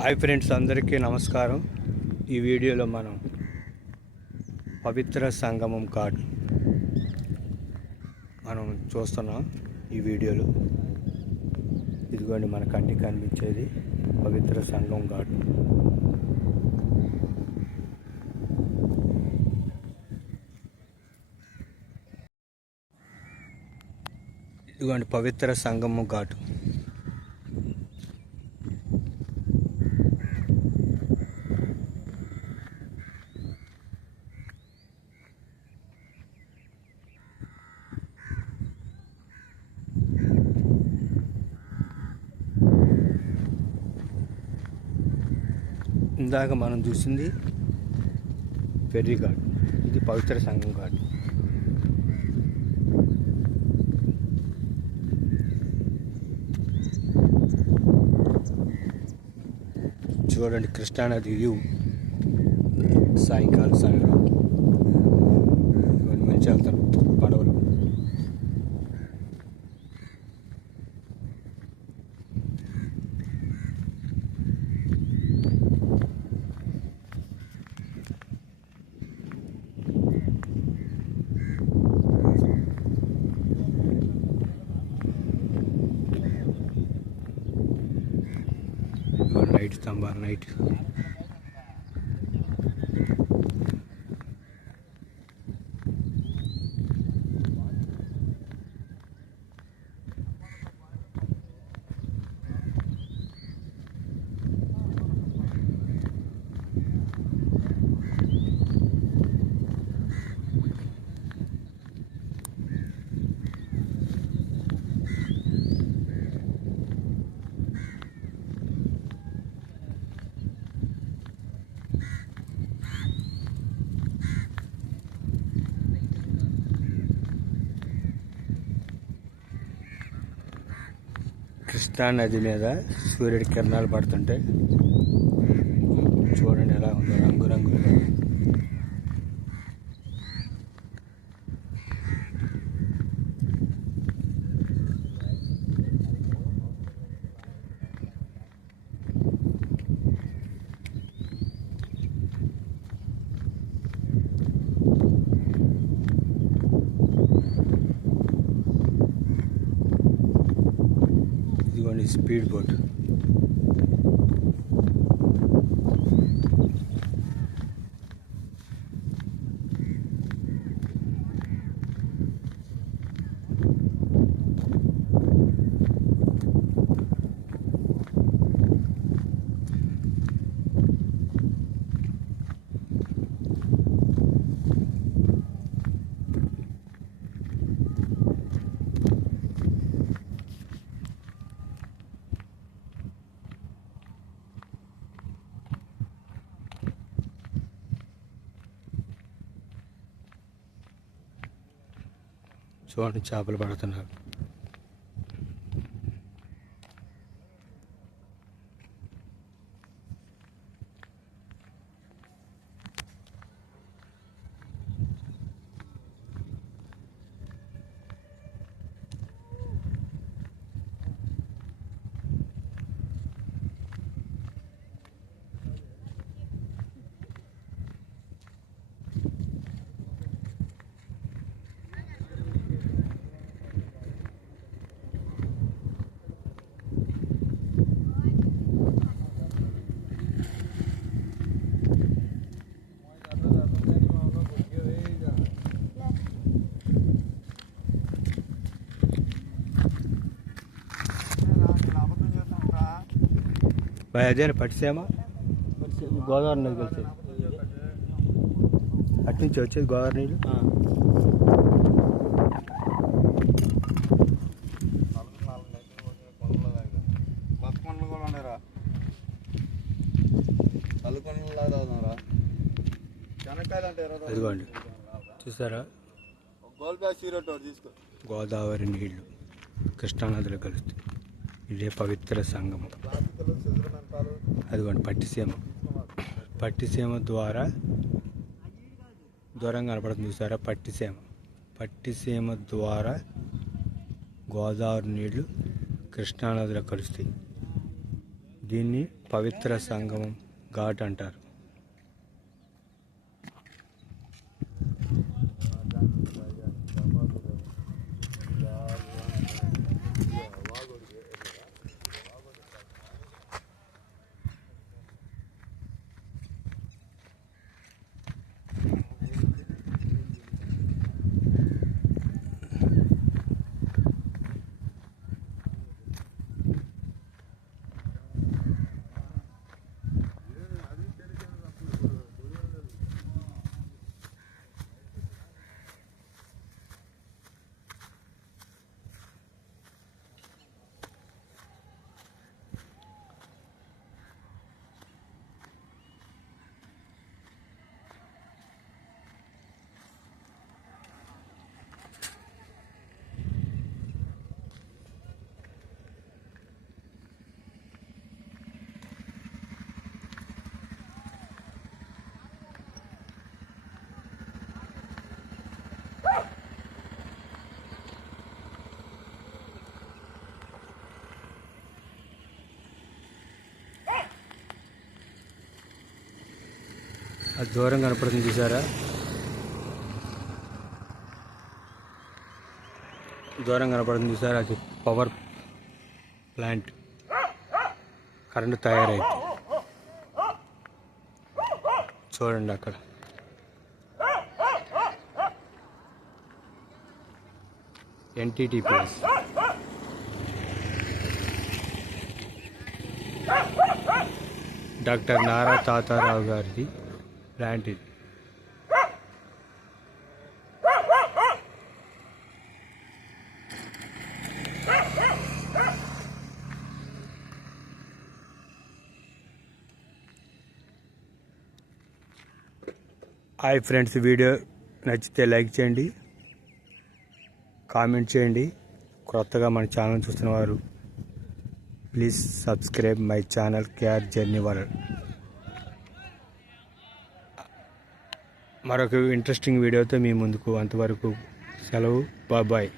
Hi friends అందరికీ నమస్కారం. ఈ వీడియోలో మనం పవిత్ర సంగమం ఘాట్ మనం చూస్తున్నాం ఈ వీడియోలో. ఇదిగోండి మన కంటికి కనిపించేది పవిత్ర సంగం కార్డు ఇదిగోండి పవిత్ర సంగము ఘాటు ఇందాక మనం చూసింది ఫెర్రీ ఘాట్. ఇది పవిత్ర సంఘం ఘాట్. చూడండి కృష్ణానది వ్యూ. సాయంకాల సమయంలో మంచి వెళ్తారు లైట్ స్తంభాలు నైట్ కృష్ణా నది మీద సూర్యుడి కిరణాలు పడుతుంటే ఇదిగోండి స్పీడ్ చేపలు పడుతున్నారు. బాయ్ అదే పట్టిసేమా గోదావరి నది కలిసి అటు నుంచి వచ్చేది గోదావరి నీళ్ళు? అదిగోండి చూసారా? గోదావరి నీళ్ళు కృష్ణానదిలో కలుస్తాయి. ఇదే పవిత్ర సంగమం. అదిగోండి పట్టిసీమ పట్టిసీమ ద్వారా దూరం కనపడుతుంది చూసారా? పట్టిసీమ పట్టిసీమ ద్వారా గోదావరి నీళ్ళు కృష్ణానదిలో కలుస్తాయి. దీన్ని పవిత్ర సంగమం ఘాట్ అంటారు. అది దూరం కనపడుతుంది చూసారా? దూరం కనపడుతుంది చూసారా? అది పవర్ ప్లాంట్ కరెంటు తయారైంది. చూడండి అక్కడ. NTT plus doctor Nara Tatarao గారిది. ప్లాంట్ ఇది హాయ్ ఫ్రెండ్స్ వీడియో నచ్చితే లైక్ చేయండి కామెంట్ చేయండి. కొత్తగా మన ఛానల్ చూస్తున్న వారు please subscribe my channel KR journey world. మరొక ఇంట్రెస్టింగ్ వీడియోతో మీ ముందుకు అంతవరకు సెలవు. బాబాయ్